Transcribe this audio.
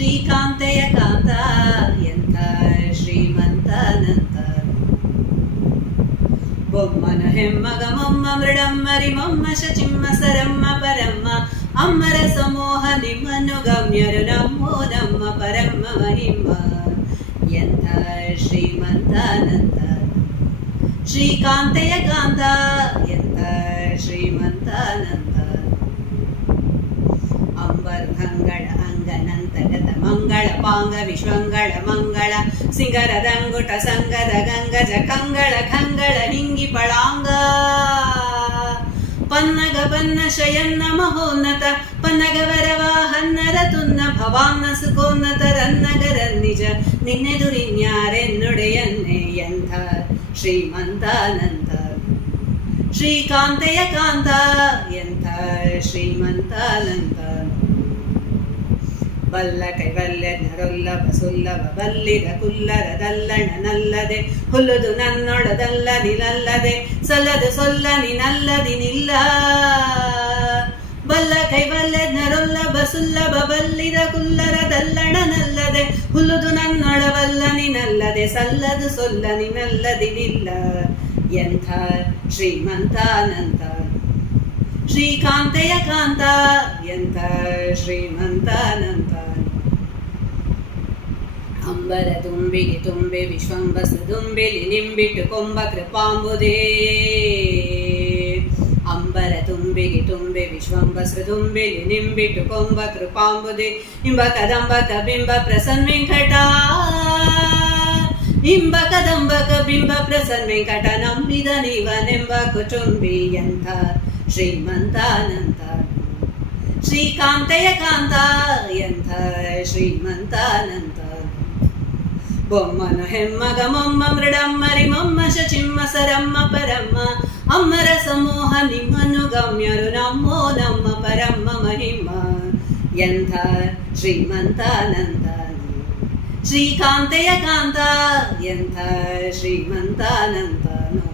ಶ್ರೀಕಾಂತೆಯ ಕಾಂತ ಎಂಥ ಶ್ರೀಮಂತನಂತ ಬೊಮ್ಮನ ಹೆಮ್ಮಗ ಮೊಮ್ಮ ಮೃಡಮ್ಮರಿ ಮೊಮ್ಮ ಶಚಿಮ್ಮ ಸರಮ್ಮ ಪರಮ್ಮ ಅಮ್ಮರ ಸಮೂಹ ನಿಮ್ಮನ್ನು ಗಮ್ಯರು ನಮ್ಮೋ ನಮ್ಮ ಪರಮ್ಮ ಮಹಿಮ ಎಂಥ ಶ್ರೀಮಂತನಂತ ಶ್ರೀಕಾಂತೆಯ ಕಾಂತ ಎಂಥ ಮಂಗಳ ಪಾಂಗ ವಿಶ್ವಂಗಳ ಮಂಗಳ ಸಿಂಗರದಂಗುಟ ಸಂಗದ ಗಂಗಜ ಕಂಗಳ ಖಂಗಳ ಹಿಂಗಿ ಪಳಾಂಗ ಪನ್ನಗ ಪನ್ನ ಶಯನ್ನ ಮಹೋನ್ನತ ಪನ್ನಗ ವರವಾಹನ್ನರ ತುನ್ನ ಭವಾನ್ನ ಸುಖೋನ್ನತ ರನ್ನಗರ ನಿಜ ನಿನ್ನೆದುರಿನ್ಯಾರೆನ್ನುಡೆಯನ್ನೇ ಎಂಥ ಶ್ರೀಮಂತಾನಂತ ಶ್ರೀಕಾಂತೆಯ ಕಾಂತ ಎಂಥ ಶ್ರೀಮಂತಾನಂತ ಬಲ್ಲ ಕೈವಲ್ಯ ನರೊಲ್ಲ ಬಸುಲ್ಲ ಬಲ್ಲಿದ ಕುಲ್ಲರದಲ್ಲಣನಲ್ಲದೆ ಹುಲ್ಲುದು ನನ್ನೊಡದಲ್ಲ ನಿಲ್ಲದೆ ಸಲ್ಲದು ಸೊಲ್ಲ ನಿನಲ್ಲದಿನಿಲ್ಲ ಬಲ್ಲ ಕೈವಲ್ಯ ನರೊಲ್ಲ ಬಸುಲ್ಲ ಬಲ್ಲಿದ ಕುಲ್ಲರದಲ್ಲಣನಲ್ಲದೆ ಹುಲ್ಲುದು ನನ್ನೊಡವಲ್ಲ ನಿನಲ್ಲದೆ ಸಲ್ಲದು ಸೊಲ್ಲ ನಿನಲ್ಲದಿನಿಲ್ಲ ಎಂಥ ಶ್ರೀಮಂತಾನಂತ ಶ್ರೀಕಾಂತಯ ಕಾಂತ ಎಂತ ಶ್ರೀಮಂತಾನಂತ ಅಂಬರ ತುಂಬಿಗೆ ತುಂಬೆ ವಿಶ್ವಂಬಸ ತುಂಬಿಲಿ ನಿಂಬಿಟ್ಟು ಕೊಂಬ ಕೃಪಾಂಬುದೇ ಅಂಬರ ತುಂಬಿಗೆ ತುಂಬೆ ವಿಶ್ವಂಬಸ ತುಂಬಿಲಿ ನಿಂಬಿಟ್ಟು ಕೊಂಬ ಕೃಪಾಂಬುದೇ ಇಂಬ ಕದಂಬ ಕಬಿಂಬ ಪ್ರಸನ್ ವೆಂಕಟ ಇಂಬ ಕದಂಬ ಕಬಿಂಬ ಪ್ರಸನ್ ವೆಂಕಟ ನಂಬಿದ ನೀವ ನಿಂಬ ಕುಟುಂಬಿ ಎಂಥ ಶ್ರೀಮಂತಾನಂತ ಶ್ರೀಕಾಂತೆಯ ಕಾಂತ ಎಂಥ ಶ್ರೀಮಂತಾನಂತ ಬೊಮ್ಮನು ಹೆಮ್ಮಗ ಮೊಮ್ಮ ಮೃಡಮ್ಮರಿ ಮೊಮ್ಮ ಶಚಿಮ್ಮ ಸರಮ್ಮ ಪರಮ್ಮ ಅಮ್ಮರ ಸಮೂಹ ನಿಮ್ಮನ್ನು ಗಮ್ಯರು ನಮ್ಮೋ ನಮ್ಮ ಪರಮ್ಮ ಮಹಿಮ ಎಂಥ ಶ್ರೀಮಂತಾನಂತ ಶ್ರೀಕಾಂತೆಯ ಕಾಂತ ಎಂಥ ಶ್ರೀಮಂತಾನಂತನು